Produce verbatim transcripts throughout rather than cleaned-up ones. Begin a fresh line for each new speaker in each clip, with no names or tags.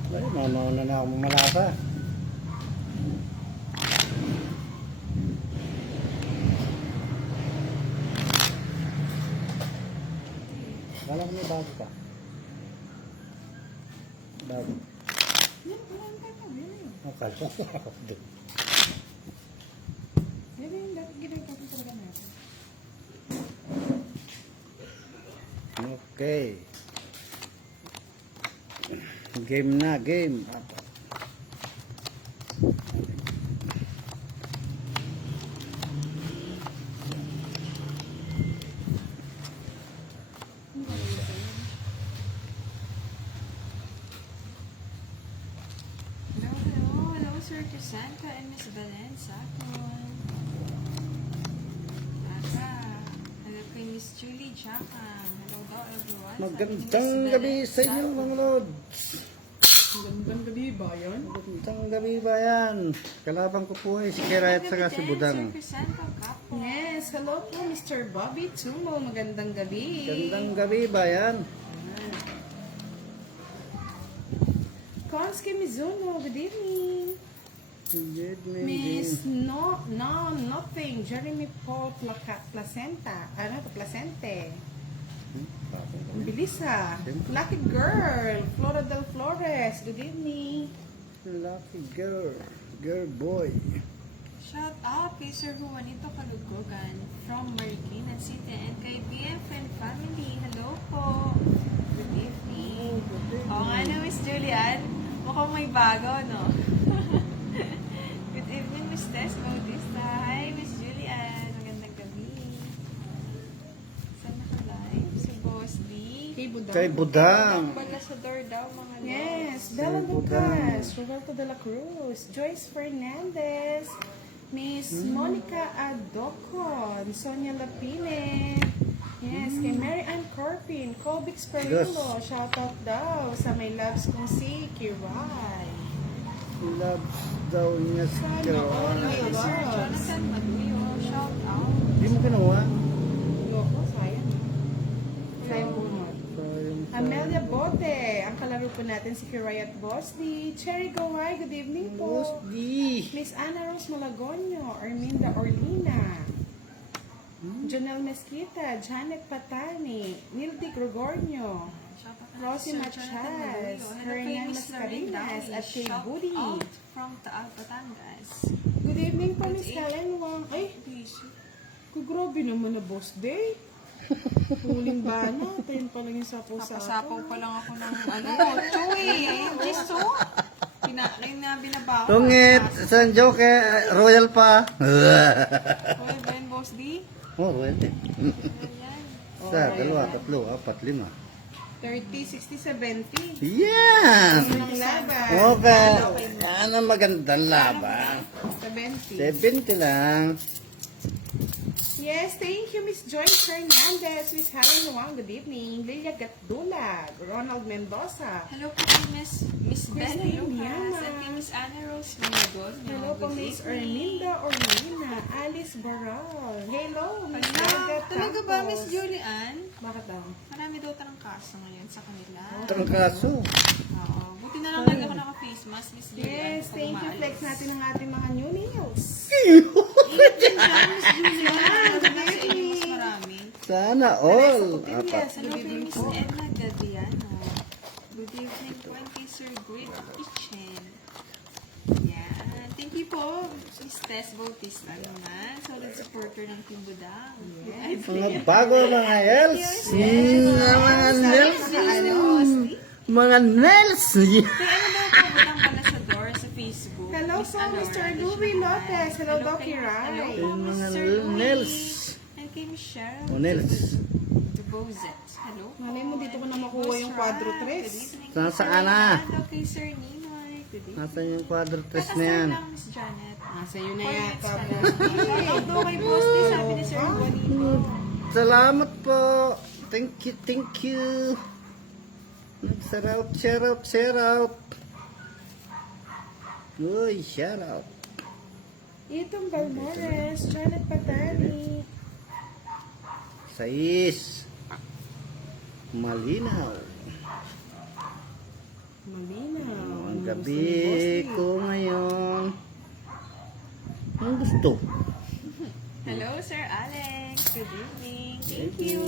Ay, mamauna na ako malapa. Wala ko may bago ka. Bago.
Yan, kulang ka pa. Yan yun.
Akala ko ako doon.
Yan yung dapat ginagawa ko talaga natin.
Okay. Game na, game.
Hello, hello. Hello, Sir Cassandra and Miss Valenza. Aka. Hello kay Miss Julie Jacan. Hello daw, everyone.
Magandang gabi sa inyo, mga lods.
Magandang gabi ba yan?
Magandang gabi ba yan? Kalabang ko po ay si Kirayat saka si Budang.
Sir Cassandra Capo.
Yes, hello po Mister Bobby Tumo. Magandang gabi.
Magandang gabi ba yan?
Konski Mizuno, good evening.
Good
Miss No, no, nothing. Jeremy Paul Placa, Placenta. Ano to, Placente. Ang bilis ha. Lucky Girl, Flora del Flores, good evening.
Lucky girl. Girl boy.
Shout out kay Sir Juanito Kalugogan from Marikina City and kay B F and family. Hello po. Good evening. Oo nga na, Miss Julian. Mukhang may bago, no? Good evening, Miss Tess Bautista. Hi, Miss Julian. Magandang gabi. Saan naka-live? Si Boss D.
Kay Budang.
Kay Budang.
Balasador daw, mga
Yes,
lods.
Bella
Kay
Lucas, Roberto de la Cruz, Joyce Fernandez, Miss Monica Adocon, Sonia Lapine. Yes, kay Mary Ann Corpin, Colbix Perillo, shoutout daw sa may loves kong si Kiray.
Loves daw niya si
Sana all
Kirayat.
my
Sir
loves.
Jonathan Maduyo, shout out.
Hindi mo ginawa?
Loko, sayang. Sayang bunot.
Sayang,
Amelia Bote, ang kalaro po natin si Kiray at Boss D. Cherry Gawai, good evening
Boss
po.
D.
Miss Ana Rose Malagonyo, Arminda Orlina, Jonel Mesquita, Janet Patani, Nildi Gregornio,
Shout out
Rosie
Sir
Machas,
Jonathan Maduyo. Hello kay
Hernan
Miss Lorraine
Mascarenas,
Dowdy.
at kay
Shout
Budi.
out from Taal, Batangas.
Good evening po, Miss Helen Wang. Ay, kugrobe naman na boss day. Huling ba natin pa lang yung sapo-sapo.
Papasapaw pa lang ako ng ano, Chuy, Jiso. Pinakin na binabawa.
Tungit, San Joke, Royal pa.
Well, Ben, Boss D.
Oh, pwede.
Ayan.
Isa, dalawa, tatlo, apat, lima.
thirty, sixty, seventy.
Yan!
Ang laban.
Okay. Yan ang magandang laban.
seventy.
seventy lang.
Yes, thank you, Miss Joyce Hernandez, Miss Helen Wang, good evening. Lilia Gatdulag, Ronald Mendoza.
Hello po kay Miss, Miss Ben
Christine
Lucas
Llama.
at kay Miss Anna Rose Managol.
Hello po, Miss Erlinda Orlina, Alice Baral. Hello, Miss
Hello.
Olga
Talaga ba,
Campos.
Miss Julian?
Bakit daw?
Marami daw tarangkaso ngayon sa kanila.
Trangkaso.
Oo. Buti na lang lagi ako naka-face mask, Miss Julian.
Yes,
pag
thank you.
umaalis.
Flex natin ang ating mga new nails.
Ingat din dyan, Miss Julian. Good evening. Mas marami.
Sana all.
Yes,
Apat.
good
Hello kay
evening
Miss
po.
Edna Gadiano. Good evening po and kay Sir Great Kitchen. Yan. Thank you po, Miss Tess Bautista naman. Solid supporter ng Team Budang. Yes.
Mga bago mga else. Mm, Mga nails. Mga nails.
Kaya ano daw po Budang Balasador sa Facebook?
Hello
Miss
po,
ano,
Mister
Rana
Louie
Sinuman.
Lopez. Hello,
Hello
Doc
kay-
Kiray.
Hello po,
Yung mga
Mister Louie.
nails.
And kay Michelle.
O nails.
Dubozet. Hello po.
Malay mo, dito ko na
And kay
makuha
Boss
yung
Rob.
quadro tres.
Good evening,
Saan
Miss
saan na?
Fernando, kay Sir Ninoy. Good evening.
Nasaan yung quadritres na
Kakasal
yan?
lang, Miss Janet.
Nasa iyo na
Four
yata,
minutes
boss.
ka na. Shoutout daw kay Boss D, sabi ni Sir Juanito.
Salamat po. Thank you, thank you. Shout out, shout out, shout out. Uy, shout out.
Itong Balmores, Janet Patani.
Sais. Malinaw.
Malinaw.
Gabi ko ngayon. Ang gusto?
Hello, Sir Alex. Good evening. Thank you.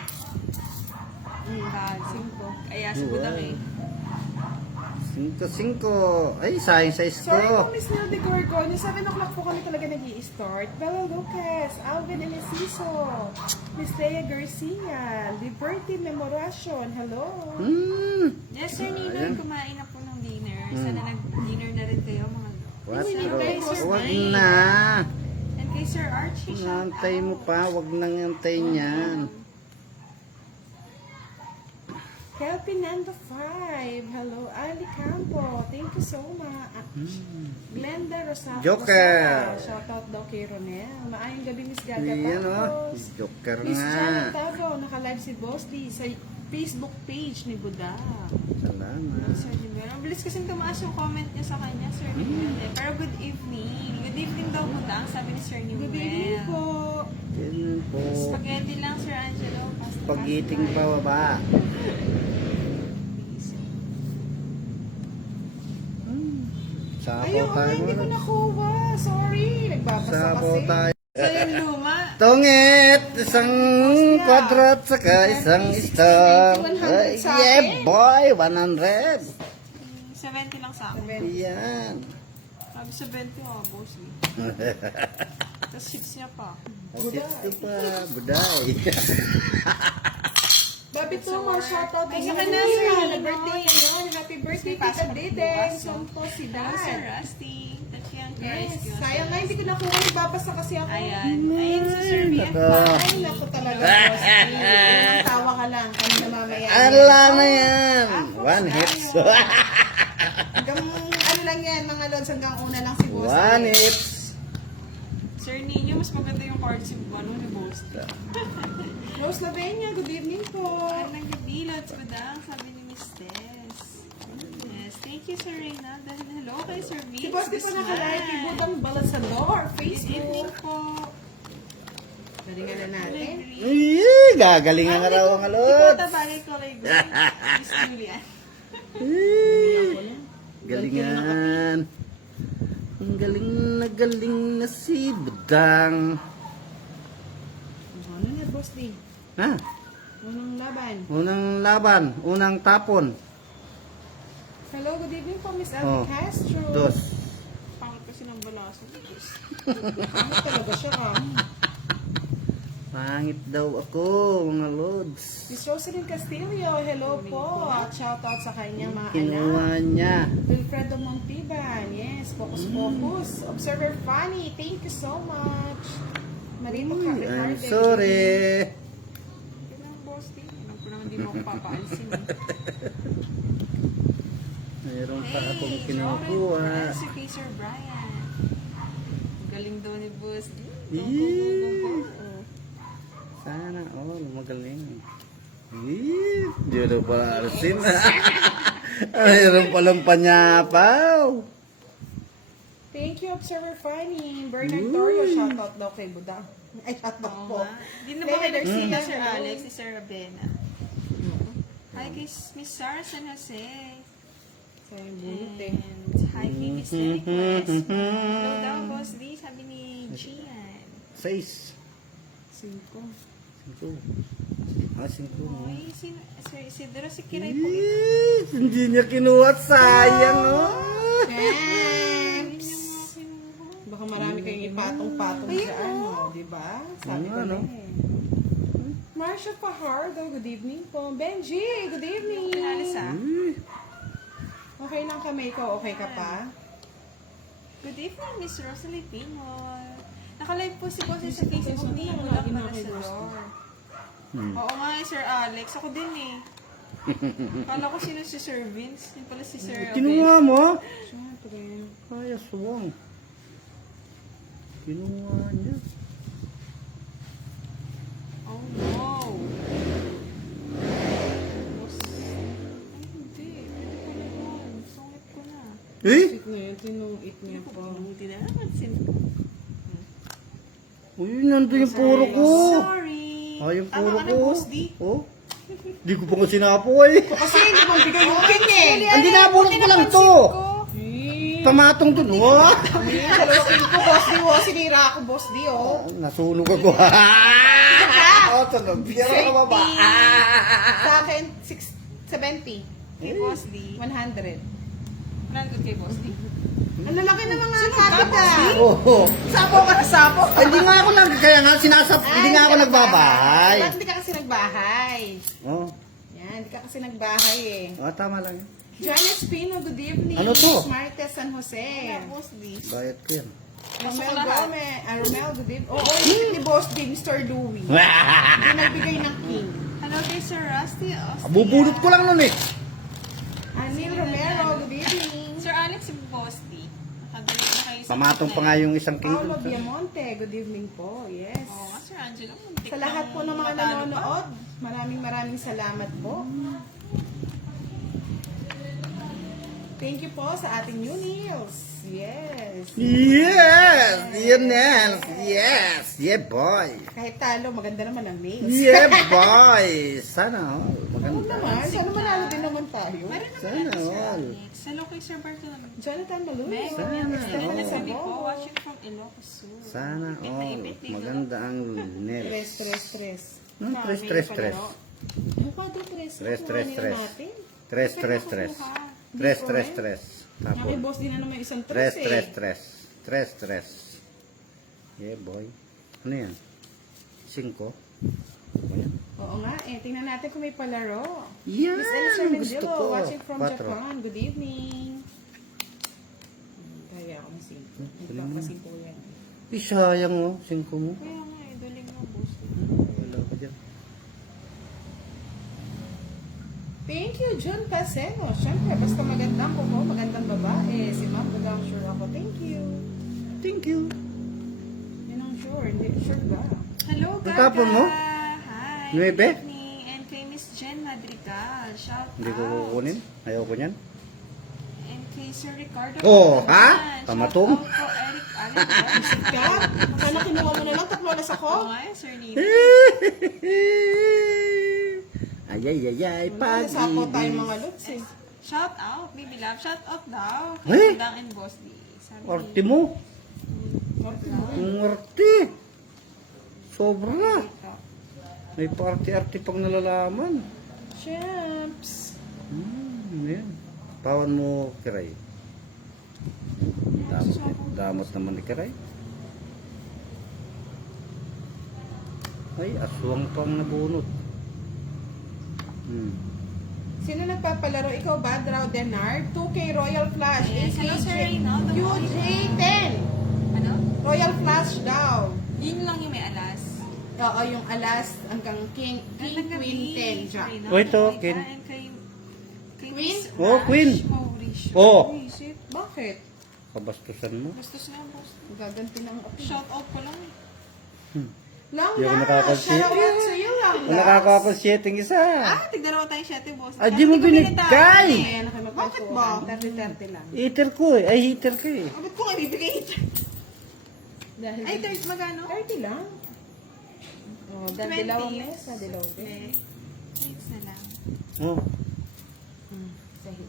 Hmm, bago. Kaya sa budang eh.
Cinco, cinco. Ay, sayang size
Sorry po,
ko.
Miss Neil de Gorgon. Yung seven o'clock po kami talaga nag start Bella Lucas, Alvin Eneciso, Miss Thea Garcia, Liberty Memoration. Hello.
Hmm.
Yes, Sir
Ayan.
Ninoy, kumain na po ng dinner.
Hmm.
Sana nag-dinner na rin kayo, mga
What?
Sir
Bro?
Ray, Sir
Huwag
Ray.
na.
And kay Sir Archie, shout
Nantay mo
out.
pa. Huwag nang antay niyan.
Kelpie Nando five. Hello, Ali Campo. Thank you so much. Glenda Rosa.
Joker.
Rosa. Shout out daw kay Ronel. Maayong gabi, Miss Gaga.
Yan o.
Tapos,
Joker
Miss Janet
nga.
Tago, naka-live si Boss D sa Facebook page ni Buda.
Salamat.
Sir Nimel. Ang bilis kasing tumaas yung comment niya sa kanya, Sir Nimel. eh. Pero good evening. Good evening daw po lang, sabi ni Sir Nimel.
Good evening po.
Ganun po.
Spaghetti lang, Sir Angelo. Pasta,
Pagiting
pasta.
pa baba. Sapo
Ayun,
tayo
hindi ko
muna.
nakuha. Sorry. Nagbabasa
Sapo
kasi.
tayo.
So yung luma,
Tungit, isang kwadrat saka isang star.
one hundred sa
yeah
akin.
boy, one hundred.
seventy lang sa akin.
Yan.
Sabi seventy, oh, boss. eh. Tapos chips niya pa.
Chips ko pa, buday.
Babi to, mga shoutout
Ay,
din
saka
naman
na,
niya.
Sir
Nag-birthday
Ninoy.
ngayon. Happy birthday,
Kasi
Tita
pasok
Dideng.
bukas,
Son po si
Hello, Sir
Dad.
Rusty. Tachiyang
Yes,
Christ.
sayang nga hindi ko nakuha. Nagbabasa kasi ako.
Ayan. Ayan sa Sir B F.
Nako.
Ay, naku talaga, boss. Ang tawa ka lang. Kami na mamaya.
Ala na yan. One hits.
Hanggang ano lang yan, mga lods. Hanggang una lang si boss.
One hits.
Sir Nino, mas maganda yung card si ano ni Boss.
Rose Lavenia, good evening po.
Ay, nag-bilot ko daw, sabi ni Miss Tess. Yes, thank you, Sir Reynaldo. Hello kay Sir Vince.
Si boss di pa nakalive. Ibutang Balasador.
Good
Facebook.
evening po.
Galingan na natin.
Ih, gagalingan nga raw ang
Ikaw
alot.
tabagay ko kay Miss Julian.
Ih, galingan. Ang galing na galing na si Budang.
Ano na, boss di?
Ha?
Unang laban.
Unang laban, unang tapon.
Hello, good evening po, Miss Abby
Oh,
Castro.
Dos.
Pangit kasi ng balaso.
Ano talaga siya, ah?
Pangit daw ako, mga lods.
Miss Rosalyn Castillo, hello po. At shoutout sa kanyang mga anak.
Kinuha niya.
Wilfredo Montiban, yes, focus, focus. Observer Fanny, thank you so much. Marito
Uy,
Captain
I'm
Harden.
sorry.
Yun ang Boss D. Alam ko naman di mo ako papaalisin. eh.
Mayroon pa akong
Hey,
kinukuha.
Jory, si kay Sir Brian. Galing daw ni Boss D.
Yee. Sana all magaling. Eh, Diyo pala arsin. Mayroon palang panyapaw.
Thank you, Observer Fanny. Bernard Torio, shoutout daw kay Buda. Ay, shoutout
Oo
po.
nga. Di na ba
Lea
kayo
Garcia,
nagsila, Sir
hello.
Alex, si Sir Abena? Hi kay Miss Sarah San Jose.
Sa bulot eh.
And hi kay Miss Request. Hello daw, Boss D, sabi ni Gian.
Seis.
Cinco.
Cinco. Ah, cinco.
Oy, si, si Isidro, si Kiray po.
Eh, hindi niya kinuha. Sayang, oh.
Champs! Baka marami kayong ipatong-patong sa ano, di ba? Sabi
Oo
ko
nga,
na
no?
eh. Marcia Fajardo, good evening po. Benji, good evening.
Pinalis ah.
Eh,
Okay lang kamay ko, okay ka pa?
Good evening, Miss Rosalie Pinoy. Nakalive po si Boss sa Facebook ni Budak Balasador.
Hmm.
Oo nga eh, Sir Alex. Ako din eh. Kala ko sino si Sir Vince. Yun pala si Sir Abel.
Kinuha mo?
Siyempre.
Ay, aswang. Kinuha niya.
Oh no. Boss. Ay, hindi. Pwede ko na yun. Sungit ko na.
Eh?
Sit na yun, tinuit niya po.
Buti na naman. Sin
Uy, nandun yung puro ko.
Sorry.
Ah, yung
Tama
puro
ka
ko.
na, Boss D.
Oh? Di ko pa nga sinapo eh.
Kasi hindi mo bigay yung pin eh.
Hindi na, puro ko lang to.
Ko.
pamatong dun. Oh!
Dalawa king ko, boss di, oh. Sinira ako, boss di, oh.
Nasunog ako. Oh, tunog. Biyara ka ba ba?
Sa akin, six seventy.
Kay Boss D.
one hundred.
Nandun kay Boss D.
Ang lalaki ng mga kapit ah.
Oo.
Sapo ka na sapo.
Ay, Hindi nga ako nag... Kaya nga sinasap... Hindi nga ako nagbabahay.
Ba't hindi ka kasi nagbahay?
Oh.
Yan, hindi ka kasi nagbahay eh.
Oh, tama lang. yun.
Janice Pino, good evening.
Ano to?
Miss Martes San Jose.
Boss D.
Bayad ko yan.
Romel
lahat.
Gomez. Ah, Romel, good evening. Oo, oh, oh, ni Boss D, Mister Louie. Hindi nagbigay ng king.
Hello kay Sir Rusty Austin.
Bubulot ko lang nun eh.
Anil Romero, good evening.
Sir Alex si Boss D. Nakabalik na kayo sa
Pamatong pa
kanya.
nga yung isang king.
Paolo Biamonte, good evening po. Yes.
Oo nga, Sir Angelo. muntik
Sa lahat
nang
po ng mga
matalo pa.
nanonood, maraming maraming salamat po. Thank you po sa ating new nails. Yes.
Yes! Yan yan! Yes! Yeah, boy!
Kahit talo, maganda naman ang nails.
Yeah, boy! Sana all.
Oo
Maganda.
naman, sana manalo din naman tayo.
Meron naman
Sana
yan, Sir
all.
Alex. Hello kay Sir Bartolome.
Jonathan Maluyo.
Meg,
Sana
Stephanie
all.
Sabi po, watching from Ilocos Sur.
Sana
Ipit na
all.
ipit dito.
Maganda ang
Tres,
nails.
tres, tres.
Hmm, Tres, tres, tres.
Yung quadro tres.
Tres, tres,
nakuha
tres.
nila natin.
Tres, tres, tres. Tres, tres, tres.
Yung kay
Tapos.
boss din na naman isang
Tres,
tres,
tres,
eh.
tres. Tres, tres. Yeah, boy. Ano yan? Cinco? Ano yan?
Oo nga, eh. Tingnan natin kung may palaro.
Yan!
Miss Elisa
Gusto
Mendilo,
ko.
watching from
Quatro.
Japan. Good evening. Hmm, Kaya ako ng simpo. Hindi pa ako simpo yan.
Eh, sayang oh. Cinco mo.
Kaya nga, idoling mo, Boss D.
Wala ka dyan.
Thank you, John Paseno. Siyempre, basta magandang kuko, magandang babae. Si Ma'am, bagang sure ako. Thank you.
Thank you.
Yun ang sure. Hindi sure ba?
Hello,
Ang
Gaga.
tapon mo?
Hi.
Nuebe?
Good evening. And kay Miss Jen Madrigal. Shout
Hindi ko
out.
kukunin. Ayaw ko niyan.
And kay Sir Ricardo.
Oh,
Palawan.
ha?
Shout
Pamatong?
out po, Eric Allen.
Kat, sana kinuha mo na lang. Tatlo na sa
Oo
ko.
nga, eh, Sir Nino.
Ay, ay, ay, ay,
Wala, nasapo tayo
pag-ibig.
mga lots eh.
Shout out, baby love. Shout out daw.
Eh?
Kay Dang and Boss D. Sabi
Orte mo.
Morty mo.
Ang orte. Sobra.
dito.
May party-arty pang nalalaman.
Champs.
Hmm, ano yan. Pawan mo, Kiray. Damot, damot naman ni Kiray. Ay, aswang pang nabunot. Hmm.
Sino nagpapalaro? Ikaw ba, Draw Denard? two K Royal Flash.
Yes, hello, Sir Reynaldo.
U J ten.
Ano?
Royal Flash daw.
Yun lang yung may alas.
Oo, yung alas hanggang King, King
Gandang gabi,
Queen ten siya.
Sir Reynaldo.
Oh, ito,
Kay
King.
Kay, kay, kay
Queen?
Miss
Oh,
Ash
Queen.
Mauricio.
Oh.
Visit.
Bakit?
Kabastusan mo.
Bastos nga, boss.
Gaganti ng api.
Shout out ko lang.
Lang
Di ako
na!
nakakonsip.
Shout out sa iyo lang
Wala nakakapag-setting isa.
Ah, tigdalawa tayong siyete, boss.
Ah,
Kasi
di mo
ko
binigay.
binitahan eh.
Ayan, nakimagpagpuan.
Bakit ba?
thirty thirty lang.
Heater ko eh. Ay, heater ko eh.
Ah, ba't ko nga bibigay ito?
Dahil
Ay, third, magano?
thirty lang. Oh, dahil
twenty.
dilawang mesa, dilaw din.
Eh, thanks na lang.
Oh.
Hmm, sahig.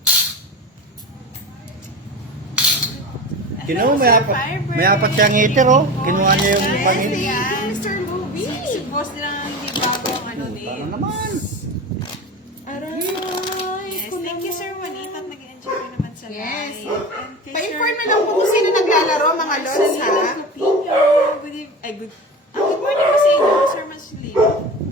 Kinuha, may apat, may apat siyang heater oh. Kinuha niya yung
Yes,
pangin.
yeah.
Thank you, Mister Louie.
Si boss nila hindi bago ang ano ni.
Ano naman?
Aray,
Yes,
ko
thank you,
naman.
Sir Juanita. at Nag-enjoy ko naman sa
Yes.
live. And kay
Pa-inform na lang po kung sino naglalaro, mga lods,
Marcelino
ha?
Cupino. Good evening. Ay, good. Ah, good morning po sa inyo, Sir Marcelino.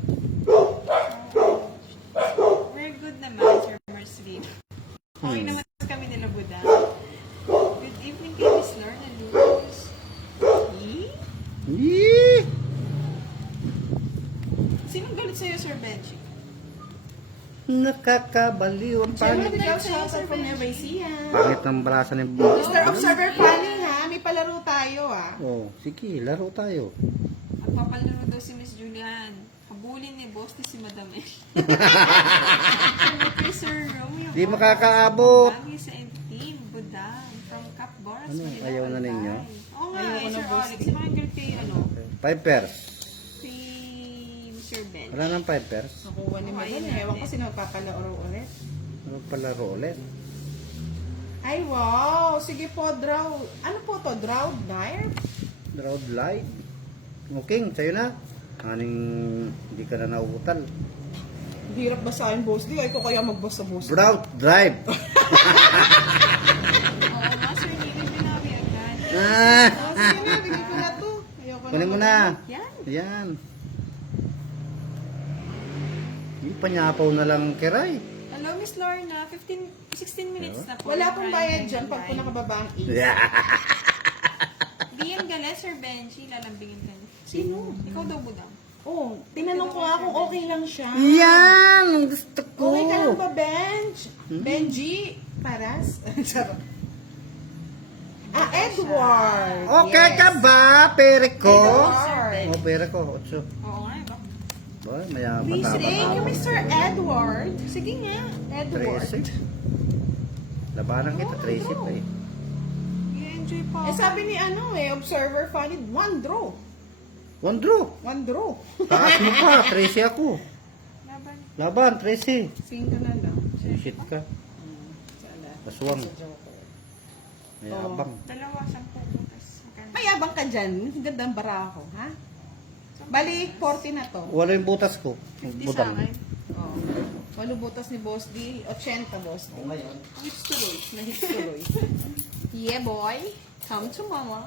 We're good naman, Sir Marcelino. Okay
Hmm.
naman kami nila Buda. Good evening kay Miss Lorna Luz. Eh?
Yee!
Sinong galit sa'yo, Sir Benji?
Nakakabaliw ang
Siyempre,
pangit.
ikaw sa house from Nueva Ecija.
Pangit ng brasa ni
Mister Observer Planning, ha? May palaro tayo, ha?
Oh, sige, laro tayo.
At papalaro daw si Miss Julian. Habulin ni Boss ni si Madam El. Kay Sir Romeo.
Di makakaabot.
Lagi sa team, Budang. From Cap Boras,
Ano,
Manila,
ayaw na
Albay.
ninyo?
Oo nga,
Ayaw
eh,
ko na,
Sir
Boss.
Alex. Mga girl kay, ano,
Pipers.
si Mister Ben.
Wala nang pipers.
Nakuha ni
Okay,
Magan,
natin.
ewan ko sino magpapalaro ulit.
Ano palaro ulit?
Ay, wow. Sige po, draw. Ano po to? Draw knife?
Road light. Okay, sa'yo na. Aning hindi ka na nauutal.
Hirap basahin, boss. Di, ay ko kaya magbasa, boss.
Brown drive.
Oo nga, Sir, hindi ko binawi agad.
Ah,
Oh, sige na, bigay ko na to. Ayoko
kunin mo na.
Yan.
Yan. Hindi panyapaw na lang kiray.
Hello, Miss Lorna. fifteen, sixteen minutes na po.
Wala pong bayad
Maraming
dyan pag po
live.
nakababa ang eight.
Yeah.
Biyan galit, Sir Benji. Lalambingin ka niya.
Sino?
Ikaw daw, Budang.
Oh, tinanong ko nga kung okay lang siya.
Yan! Ang gusto ko.
Okay ka lang ba, Benj? Benji? Paras? Sarap. Ah, Edward.
Okay
Yes.
ka ba, pere ko?
Edward.
Oh, pere ko. Otso.
Oo nga, ikaw.
Ba, maya
Please,
matapang
thank you,
ako.
Mister Edward. Sige nga, Edward.
Tracy. Labanan kita,
Oh,
Tracy
draw.
pa eh.
I-enjoy pa
Eh,
ako.
sabi ni ano eh, Observer Funny, one draw.
One draw.
One draw.
Taas mo pa, Tracy ako.
Laban.
Laban, Tracy.
Sing ka na lang.
Shit ka.
Sana.
Aswang.
Sa Joker.
Mayabang.
Dalawa, sampu. Tapos, magkano?
Mayabang ka dyan. Gandang bara ako, ha? Bali, forty na to.
Wala yung butas ko.
fifty sa
Butang.
akin.
Oh. Walo butas ni Boss D. eighty, Boss D.
ngayon.
Hits tuloy. Na-hits tuloy. Yeah, boy. Come to mama.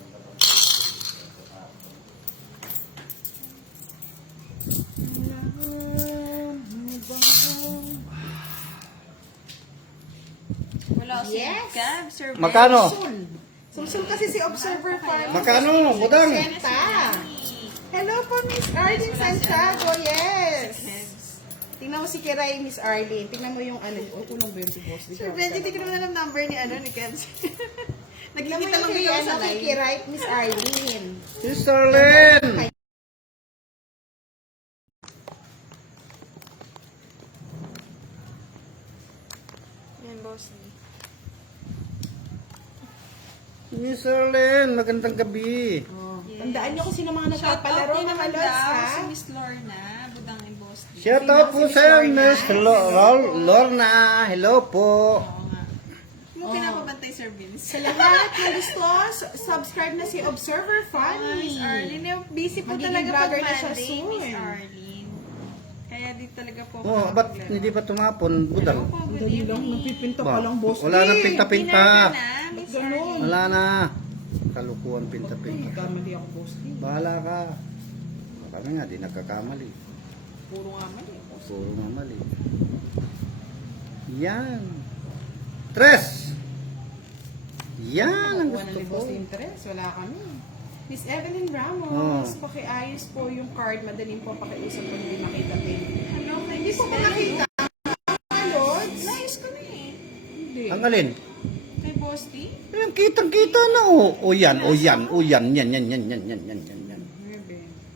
Wala si
Yes.
Gab, Sir Benji.
Magkano?
Sul. Sul kasi si Observer Funny.
Magkano? Budang.
Senta. Hello po, Miss Arlene Santiago. Yes. Tingnan mo si Kiray, Miss Arlene. Tingnan mo yung ano. O, kulang ba yun si Boss D?
Sir Benji, hindi ko naman alam number ni ano ni Kebs.
Tingnan mo
Nagkikita
yung
lang
kay,
kayo
ano,
sa
kay
live.
Kiray, Miss Arlene.
Sister Lynn!
Yan, boss.
Sister Lynn, magandang gabi.
Oh.
Yes.
Tandaan niyo kung sino mga
Shout out
nagpapalaro
din
ng
naman
halos,
daw
ha?
si Miss Lorna, Budang and Boss. D.
Shout out po sa Miss Lo- Lo- Lorna. Hello po.
Oo nga. Mo
Oh.
pinapabantay, Sir Vince.
Sa lahat na gusto, s- subscribe na si Observer
Ah,
Funny.
Miss Arlene, eh, busy po
Magiging
talaga pag
vlogger na siya
Monday,
soon.
Miss Arlene. Kaya di talaga po ako
Oh, ba't
nakapaglaro.
hindi pa tumapon? Budang.
Hello po, good
Dali lang,
evening.
napipinta
Ba,
ka lang, Boss
wala
D.
nang pinta-pinta.
Dinner ka na, Miss
Ganun.
Arlene.
Wala na. Kalukuhan pinta-pinta.
Kamali ako, Boss D.
Bahala ka. Kami nga, di nagkakamali.
Puro nga mali.
Puro nga mali. Yan. Tres! Yan ang
Nakuha na
gusto
ni
ko.
Boss Interest. Wala kami. Miss Evelyn Ramos,
Oh.
pakiayos po yung card. Madaling po pakiusap kung hindi makita pin.
Hello, kay
Hindi
Miss
po ko
Bella.
nakita. Lods?
Nice ko na eh.
Hindi.
Ang alin?
Kay Boss D.
Ayan, kitang-kita na. O, o yan, o yan, o yan. Yan, yan, yan, yan, yan, yan, yan, yan.
Maybe.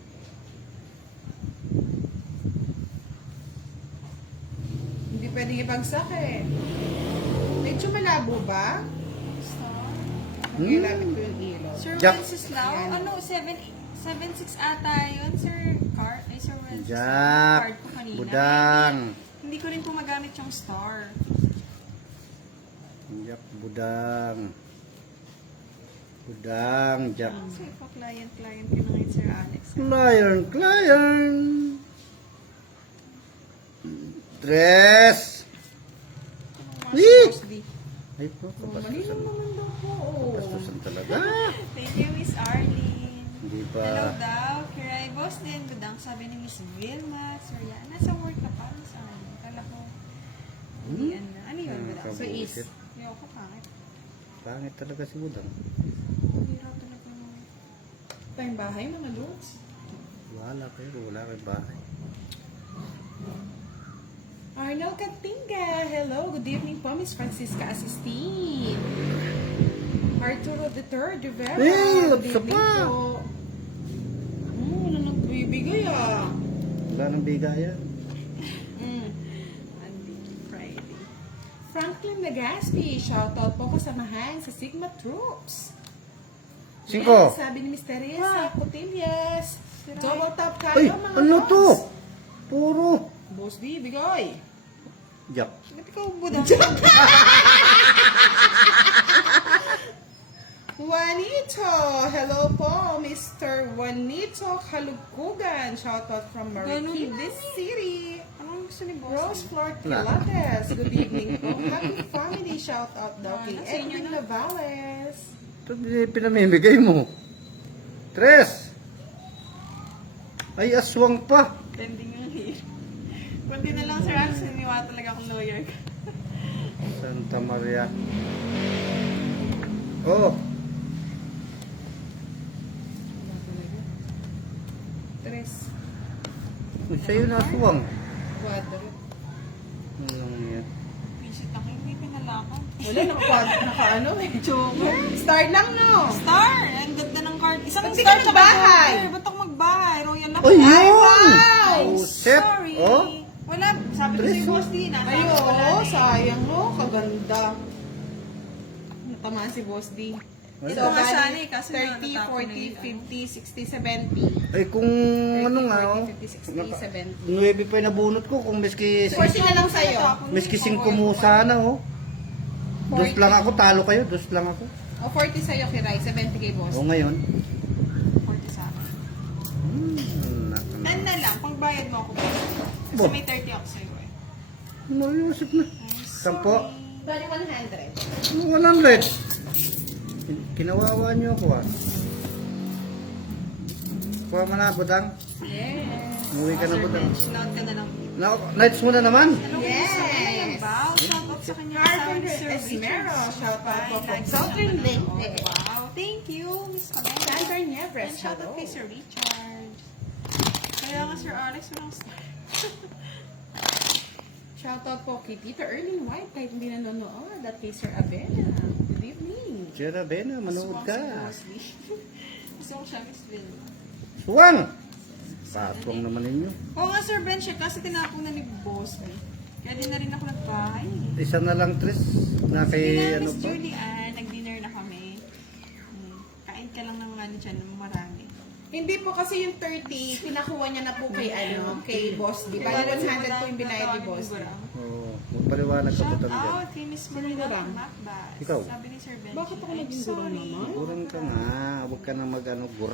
Hindi pwedeng ibagsak eh. Medyo malabo ba?
Star.
Hmm.
Ilapit ko yung ilaw.
Sir
Jack.
Wenceslao.
Ayan.
Ano, seven six ata yun, Sir Car? Ay, Sir Wenceslao.
Jack.
Card ko kanina.
Budang.
Hindi ko rin po magamit yung star.
Jack, budang. Budang, Jack.
So, ipa client-client ko na ngayon, Sir Alex.
Client, client. Tres.
Mga
Wee!
Boss D.
Ay po,
Oh, mali
kabastusan.
lang naman daw po. Oh.
Kabastusan talaga.
Thank you, Miss Arlene.
Hindi
Hello
pa.
daw. Kiray Boss din. Budang sabi ni Miss Vilma. Surya. Nasa work ka pa, Miss Arlene. Kala ko. Hindi, ano. Ano yun,
Ah,
Budang?
So, is.
kabusit.
Ayoko, pangit.
Pangit talaga si Budang.
Hirap talaga mo.
Tayong bahay, mga lods.
Wala kayo, wala kayo bahay.
Arnold Katinga, hello, good evening po, Miss Francisca Asistin. Arturo the Third Rivera,
Eh,
good
isa
evening
pa.
po. Hmm, wala nang bibigay ah.
Wala nang bigayan.
Mm.
Monday, Friday.
Franklin Legaspi, shoutout po kasamahan sa Sigma Troops.
Cinco.
Yes, sabi ni Miss Teresa Cotillas. Double tap
Ay,
kayo mga
ano
lods.
to? Puro.
Boss D, bigay.
Jack.
Ba't ikaw, Budang?
Juanito! Hello po, Mister Juanito Kalugugan. Shoutout from Marikina City.
Anong gusto ni boss?
Rose Flor
Wala.
Pilates. Good evening po. Happy family. Shoutout daw kay
Wala, sa inyo
Edwin
na.
Navales.
Ito di- pinamimigay mo. Tres. Ay, aswang pa.
Pending yung hair. Kunti na lang, Sir Alex. Niniwa talaga akong lawyer ka.
Santa Maria. Oh,
Tres.
uy, sa'yo na aswang.
Quadro.
Anong yan?
Visit ako, hindi pinalakan.
Wala, naka, naka ano eh. Star lang, no?
Star! Ang ganda ng card. Isang
Ba't di
star
ka
tsaka
nagbahay?
joker. Ba't ako magbahay? Royal ako.
Ay,
Ay,
yun!
wow!
Oh, set.
Sorry.
Oh,
Wala. Sabi ko
Tres,
si
oh.
Boss D. Nasa
Ay,
akin, wala
oo,
na eh.
sayang, no? Kaganda. Natamaan si Boss D.
Ito
So,
nga
bali,
sana eh, kaso
thirty,
natapon na
forty,
yun, ano.
fifty, sixty, seventy.
ay kung ano nga, oh.
fifty, sixty,
Naka-
seventy.
Nuebe pa yung nabunot ko kung miski
forty na lang sa'yo.
miski singko mo sana, oh. Dos
forty.
lang ako, talo kayo, dos lang ako.
O, forty sa'yo, Kiray. seventy kay Boss.
O ngayon,
forty sa akin.
hmm, naka
ten na lang. Pang bayad mo ako. Kasi
Bo.
may thirty ako sa'yo eh.
Mayusip na.
Ay,
Sampo.
sorry.
Bali, one hundred.
one hundred. Kinawawa niyo ako, ah. Kuha mo na, budang.
Yes.
Umuwi ka na,
Sir
budang.
Bench, note ka na lang.
Na, nights mo na naman.
Ano
Yes.
gusto mo yan ba? Shout out sa kanya.
Carpenter
Sir
Esmero.
Richard.
Shout out po po.
Lagi
Southern
naman
Link.
ako. Wow. Thank you, Miss Pamela.
Sandra Nieves.
And shout out
Hello.
kay Sir Richard. Kaya nga Sir Alex, walang star.
Shoutout po kay Tito Erling White kahit hindi nanonood at kay Sir Abena. Good evening.
Jera Bena, manood ka.
Gusto ko siya, Miss Bill.
Suwang! Patwang naman ninyo.
Oo nga, Sir Ben, siya kasi tinapon na ni Boss. Eh. Kaya din na rin ako nagbahay.
Isa na lang, Tris. Na
Sige
kay
na,
ano
Miss
pa.
Julie, ah, nag-dinner na kami. Hmm. Kain ka lang ng ano dyan, ng marami.
Hindi po kasi yung thirty, pinakuha niya na po kay ano, kay Boss D. Bali one hundred po yung binayad ni Boss D.
Oo, magpaliwanag ka
Shout
po talaga.
out kay Miss Marina
Gurang.
Macbas.
Ikaw?
Sabi ni Sir Ben.
Bakit ako
I'm
naging gurang
sorry.
naman?
Gurang ka nga. Huwag ka na mag ano,